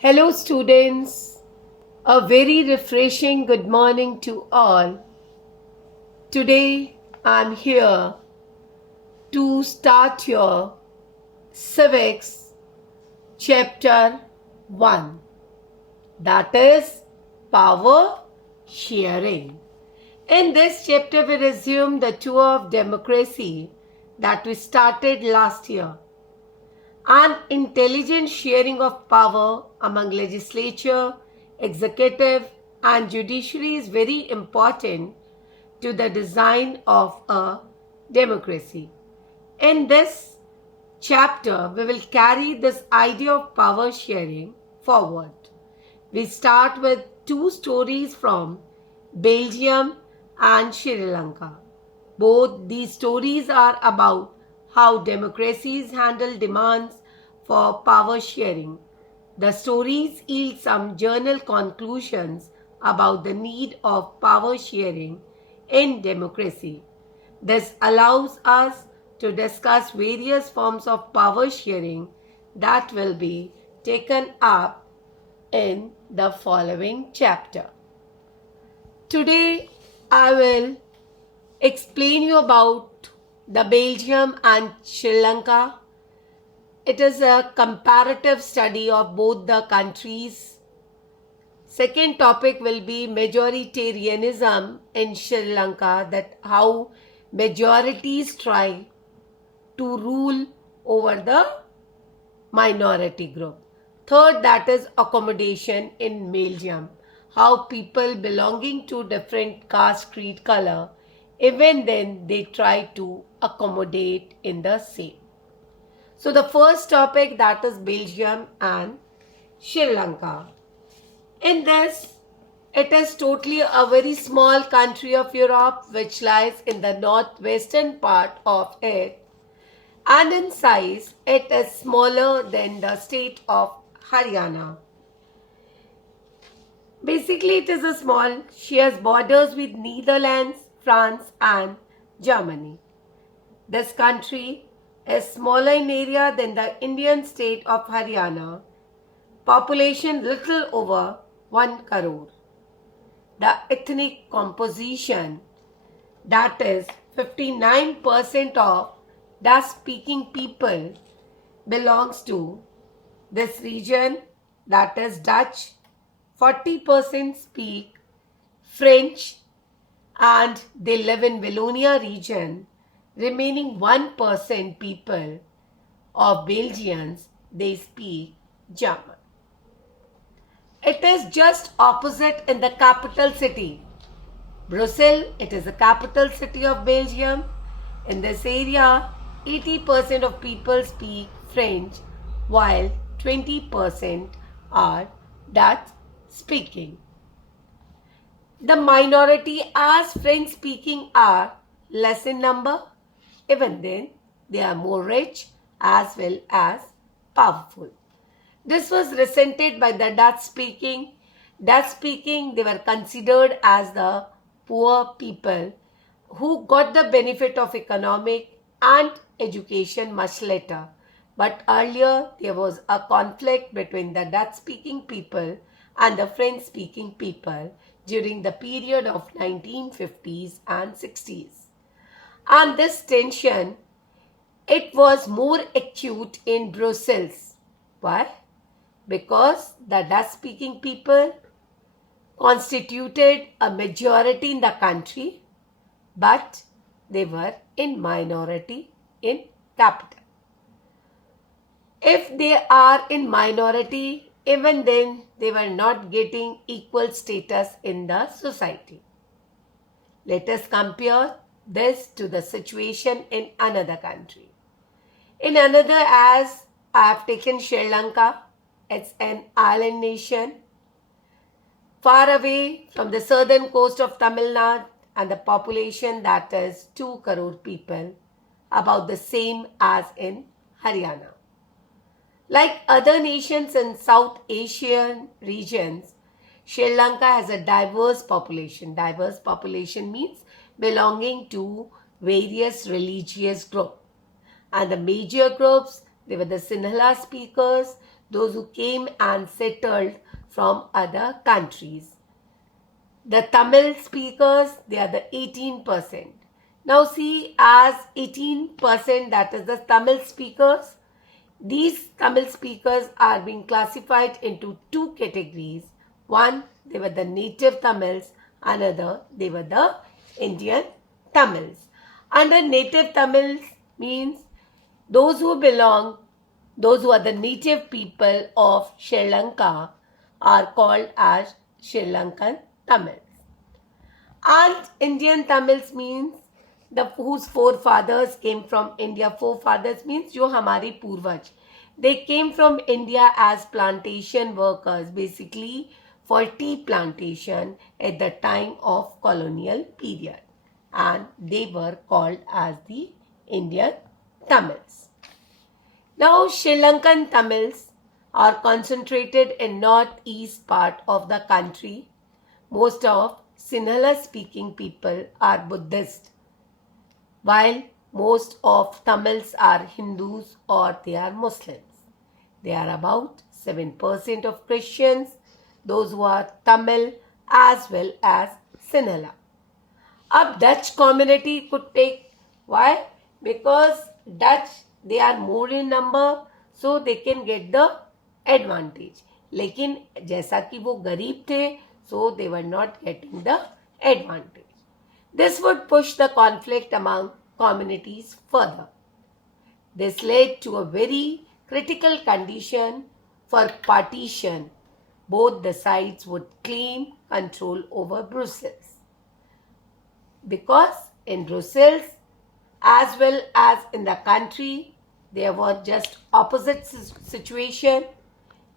Hello, students. A very refreshing good morning to all. Today, I'm here to start your Civics Chapter 1, that is Power Sharing. In this chapter, we resume the tour of democracy that we started last year. An intelligent sharing of power among legislature, executive, and judiciary is very important to the design of a democracy. In this chapter, we will carry this idea of power sharing forward. We start with two stories from Belgium and Sri Lanka. Both these stories are about how democracies handle demands for power sharing. The stories yield some journal conclusions about the need of power sharing in democracy. This allows us to discuss various forms of power sharing that will be taken up in the following chapter. Today, I will explain you about the Belgium and Sri Lanka. It is a comparative study of both the countries. Second topic will be majoritarianism in Sri Lanka, that how majorities try to rule over the minority group. Third, that is accommodation in Belgium, how people belonging to different caste, creed, color, even then they try to accommodate in the same. So the first topic, that is Belgium and Sri Lanka. In this, it is totally a very small country of Europe which lies in the northwestern part of it, and in size it is smaller than the state of Haryana. Basically, it is a small, shares borders with Netherlands, France, and Germany. This country is smaller in area than the Indian state of Haryana, population little over 1 crore. The ethnic composition, that is 59% of Dutch-speaking people belongs to this region, that is Dutch, 40% speak French and they live in Wallonia region. Remaining 1% people of Belgians, they speak German. It is just opposite in the capital city. Brussels, it is the capital city of Belgium. In this area, 80% of people speak French while 20% are Dutch speaking. The minority as French speaking are less in number, even then they are more rich as well as powerful. This was resented by the Dutch speaking. They were considered as the poor people who got the benefit of economic and education much later. But earlier there was a conflict between the Dutch speaking people and the French speaking people during the period of 1950s and 60s. And this tension, it was more acute in Brussels. Why? Because the Dutch-speaking people constituted a majority in the country, but they were in minority in capital. If they are in minority, even then they were not getting equal status in the society. Let us compare this to the situation in another country. In another, as I have taken Sri Lanka, it's an island nation far away from the southern coast of Tamil Nadu, and the population, that is 2 crore people, about the same as in Haryana. Like other nations in South Asian regions, Sri Lanka has a diverse population. Diverse population means belonging to various religious groups. And the major groups, they were the Sinhala speakers, those who came and settled from other countries. The Tamil speakers, they are the 18%. Now see, as 18% that is the Tamil speakers, these Tamil speakers are being classified into two categories. One, they were the native Tamils. Another, they were the Indian Tamils. Under native Tamils means those who belong, those who are the native people of Sri Lanka are called as Sri Lankan Tamils. And Indian Tamils means the whose forefathers came from India. Forefathers means जो हमारे पूर्वज. They came from India as plantation workers, basically for tea plantation at the time of colonial period. And they were called as the Indian Tamils. Now Sri Lankan Tamils are concentrated in northeast part of the country. Most of Sinhala speaking people are Buddhist, while most of Tamils are Hindus or they are Muslims. They are about 7% of Christians, those who are Tamil as well as Sinhala. अब Dutch community could take, why? Because Dutch, they are more in number, so they can get the advantage. लेकिन जैसा कि वो गरीब थे, so they were not getting the advantage. This would push the conflict among communities further. This led to a very critical condition for partition. Both the sides would claim control over Brussels. Because in Brussels, as well as in the country, there were just opposite situation.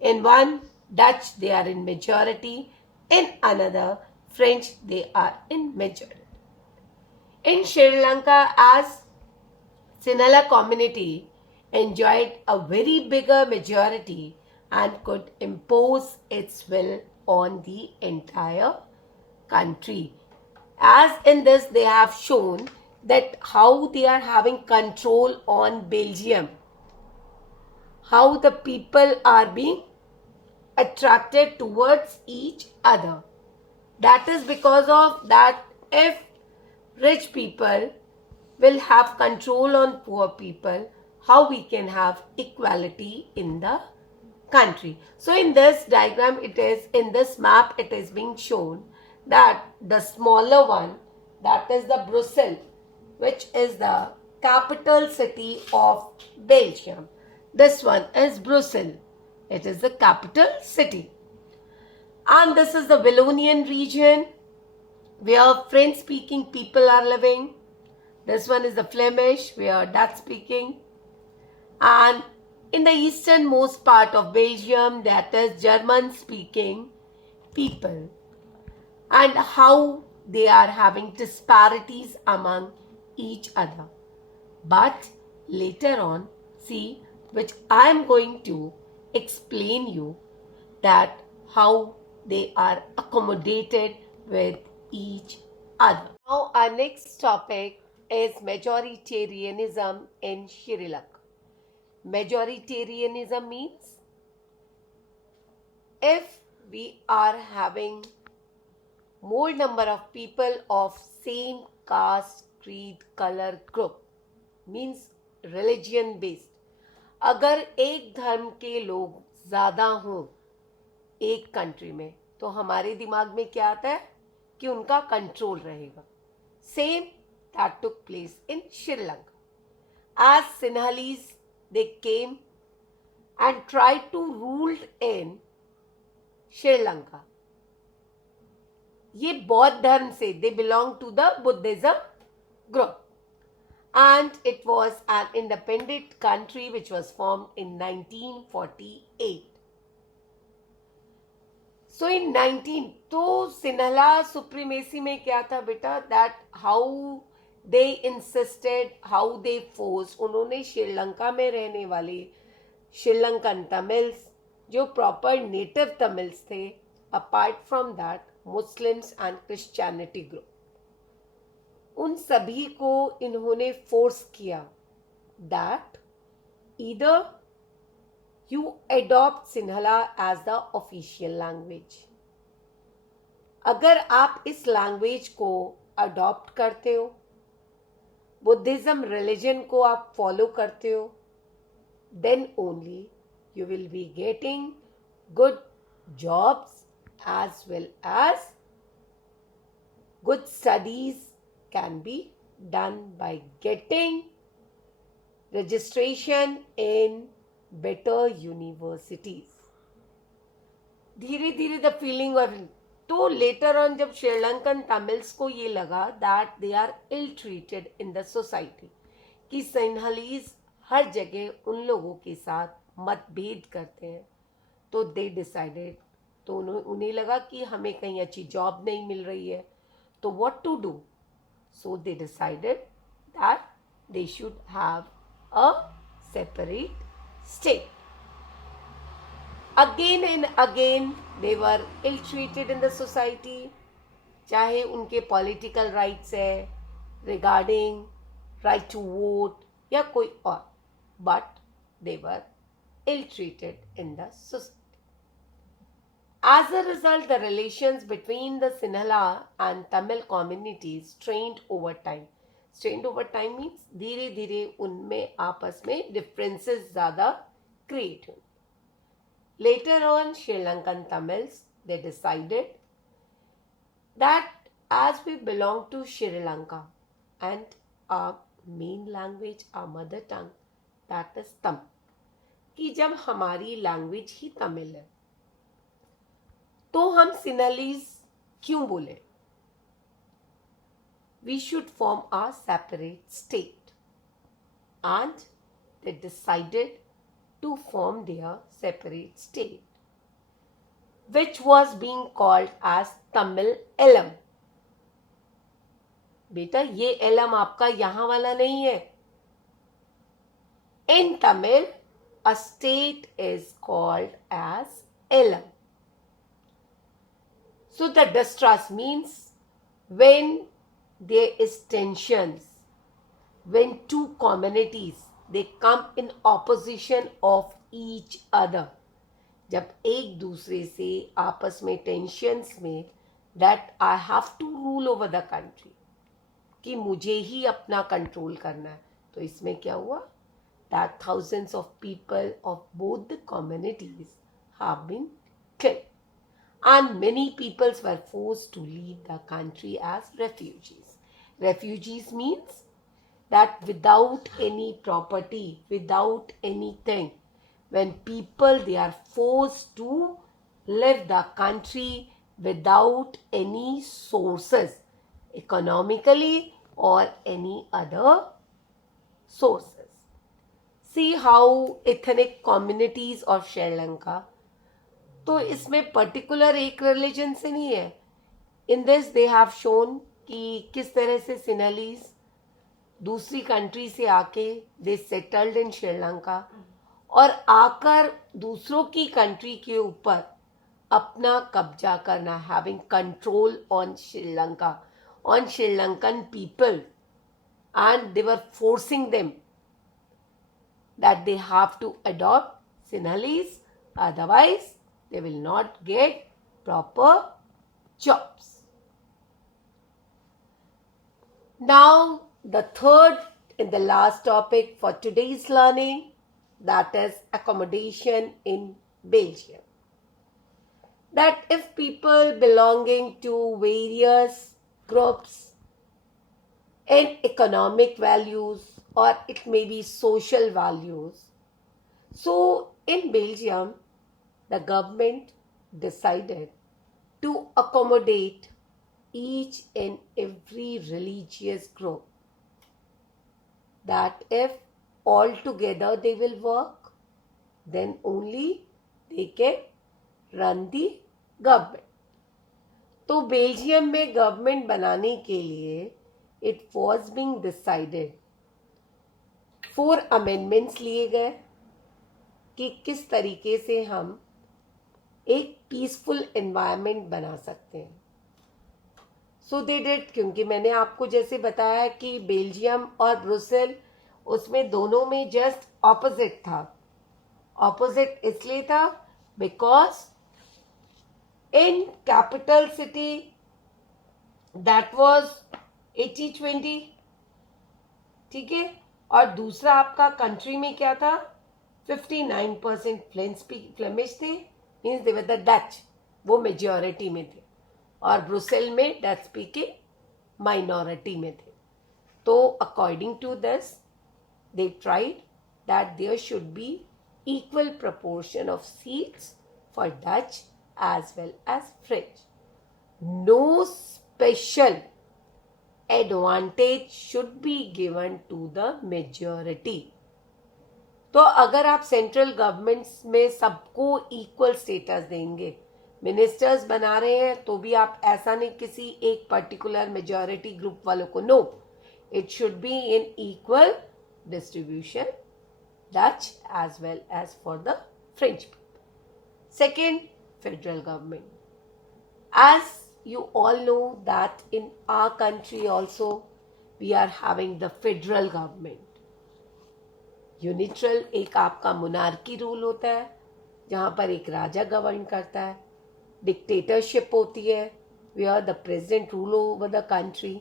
In one, Dutch, they are in majority. In another, French, they are in majority. In Sri Lanka, as Sinhala community enjoyed a very bigger majority and could impose its will on the entire country. As in this, they have shown that how they are having control on Belgium, how the people are being attracted towards each other. That is because of that if rich people will have control on poor people, how we can have equality in the country. So in this diagram, it is in this map, it is being shown that the smaller one, that is the Brussels, which is the capital city of Belgium. This one is Brussels. It is the capital city. And this is the Wallonian region where French speaking people are living. This one is the Flemish where Dutch speaking. And in the easternmost part of Belgium, that is German speaking people. And how they are having disparities among each other. But later on, see, which I am going to explain you that how they are accommodated with each other. Now our next topic is majoritarianism in Sri Lanka. Majoritarianism means if we are having more number of people of same caste, creed, color, group, means religion based. अगर एक धर्म के लोग ज़्यादा हों एक country में, तो हमारे दिमाग में क्या आता है कि उनका कंट्रोल रहेगा. Same that took place in Sri Lanka. As Sinhalese, they came and tried to rule in Sri Lanka. ये बौद्ध धर्म से, they belong to the Buddhism group. And it was an independent country which was formed in 1948. So in 19, तो Sinhala supremacy में क्या था बेटा, that how they insisted, how they forced, उन्होंने श्रीलंका में रहने वाले श्रीलंकन तमिल्स जो प्रॉपर नेटिव तमिल्स थे, apart from that Muslims and Christianity group, उन सभी को इन्होंने फोर्स किया that either you adopt Sinhala as the official language. अगर आप इस लैंग्वेज को अडॉप्ट करते हो, बुद्धिज्म रिलीजन को आप फॉलो करते हो, then only you will be getting good jobs as well as good studies can be done by getting registration in better universities. धीरे धीरे द फीलिंग और तो लेटर ऑन जब श्रीलंकन तमिल्स को ये लगा that they are ill treated in the society, कि सिन्हलीज हर जगह उन लोगों के साथ मतभेद करते हैं, तो दे डिसाइडेड, तो उन्हें लगा कि हमें कहीं अच्छी जॉब नहीं मिल रही है, तो what to do, so they decided that they should have a separate state. Again and again they were ill treated in the society, चाहे उनके political rights है, regarding right to vote या कोई और, but they were ill treated in the society. As a result, the relations between the Sinhala and Tamil communities strained over time. Strained over time means धीरे धीरे उनमें आपस में differences ज़्यादा create हुए. Later on, Sri Lankan Tamils, they decided that as we belong to Sri Lanka and our main language, our mother tongue, that is Tamil, कि जब हमारी लैंग्वेज ही तमिल है तो हम सिनलीज क्यों बोले? We should form a separate state, and they decided to form their separate state, which was being called as Tamil Elam. बेटा ये एलम आपका यहाँ वाला नहीं है. In Tamil, a state is called as Elam. So the distrust means when there is tensions, when two communities they come in opposition of each other, जब एक दूसरे से आपस में टेंशन्स में that I have to rule over the country, कि मुझे ही अपना कंट्रोल करना है, तो इसमें क्या हुआ that thousands of people of both the communities have been killed and many peoples were forced to leave the country as refugees. Refugees means that without any property, without anything, when people they are forced to leave the country without any sources, economically or any other sources. See how ethnic communities of Sri Lanka, तो इसमें particular एक religion से नहीं है. In this they have shown कि किस तरह से सिनलीज दूसरी कंट्री से आके दे सेटल्ड इन श्रीलंका और आकर दूसरों की कंट्री के ऊपर अपना कब्जा करना, having control on Sri Lanka, on Sri Lankan people, and they were forcing them that they have to adopt Sinhalese, otherwise they will not get proper jobs. Now the third and the last topic for today's learning, that is accommodation in Belgium. That if people belonging to various groups in economic values or it may be social values, so in Belgium the government decided to accommodate each and every religious group, that if all together they will work, then only they can run the government. तो Belgium में government बनाने के लिए it was being decided, 4 amendments लिए गए कि किस तरीके से हम एक पीसफुल एनवायरनमेंट बना सकते हैं. सो दे डिड, क्योंकि मैंने आपको जैसे बताया कि बेल्जियम और ब्रुसेल उसमें दोनों में जस्ट ऑपोजिट था. ऑपोजिट इसलिए था because in capital city that was 80-20, ठीक है, और दूसरा आपका कंट्री में क्या था, 59% फ्लेमिश थे, means they were the Dutch, वो मेजॉरिटी में थे, और ब्रुसेल में डच स्पीकिंग माइनॉरिटी में थे. तो according to this they tried that there should be equal proportion of seats for Dutch as well as French. No special advantage should be given to the majority. तो अगर आप central governments में सबको equal status देंगे, ministers बना रहे हैं तो भी आप ऐसा नहीं किसी एक पर्टिकुलर मेजॉरिटी ग्रुप वालों को, no, it should be in equal distribution, Dutch as well as for the French people. Second, federal government. As you all know that in our country also we are having the federal government. यूनिट्रल एक आपका monarchy rule होता है जहाँ पर एक राजा govern करता है. Dictatorship होती है where the president rule over the country.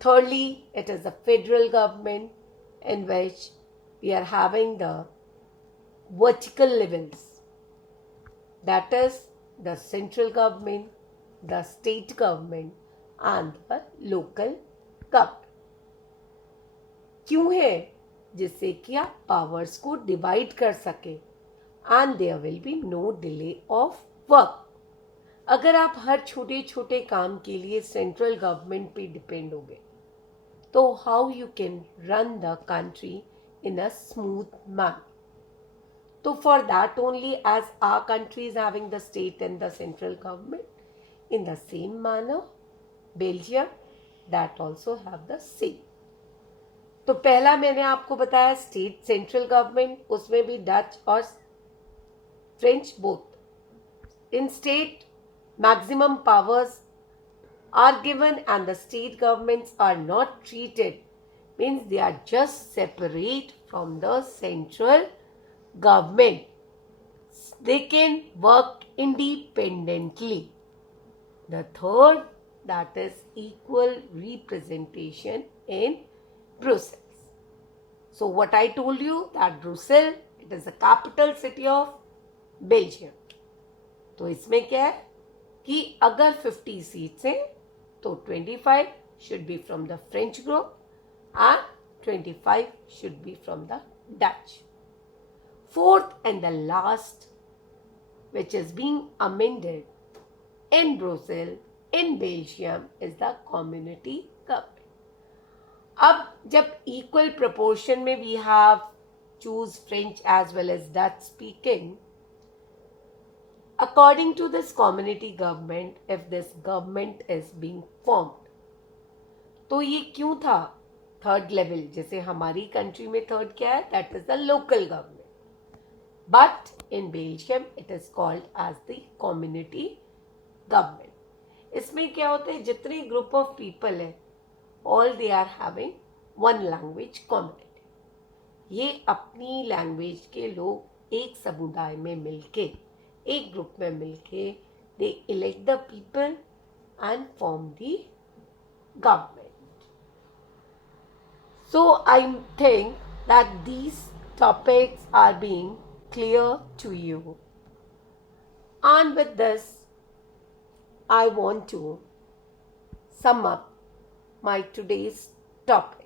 Thirdly, it is the federal government in which we are having the vertical levels, that is the central government, the state government and the local government. क्यों है? जिससे कि आप powers को divide कर सके and there will be no delay of work. अगर आप हर छोटे छोटे काम के लिए सेंट्रल गवर्नमेंट पे डिपेंड हो गए तो how you can run the country in a smooth manner. तो for that only as our country is having the state and the central government in the same manner Belgium that also have the same. तो पहला मैंने आपको बताया state central government, उसमें भी Dutch और French both. In state maximum powers are given and the state governments are not treated, means they are just separate from the central government. They can work independently. The third, that is equal representation in Brussels. So what I told you that Brussels, it is the capital city of Belgium. तो इसमें क्या है कि अगर 50 seats हैं तो 25 should be from the French group and 25 should be from the Dutch. Fourth and the last, which is being amended in Brussels, in Belgium, is the community government. अब जब equal proportion में we have choose French as well as Dutch speaking, according to this community government, if this government is being formed, तो ये क्यों था third level? जैसे हमारी country में थर्ड क्या है, that is the local government, but in Belgium it is called as the community government. इसमें क्या होता है, जितने ग्रुप ऑफ पीपल है all they are having one language community. ये अपनी लैंग्वेज के लोग एक समुदाय में मिलके, एक ग्रुप में मिलके, they elect the people and form the government. So I think that these topics are being clear to you. And with this, I want to sum up my today's topic.